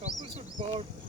couples would about.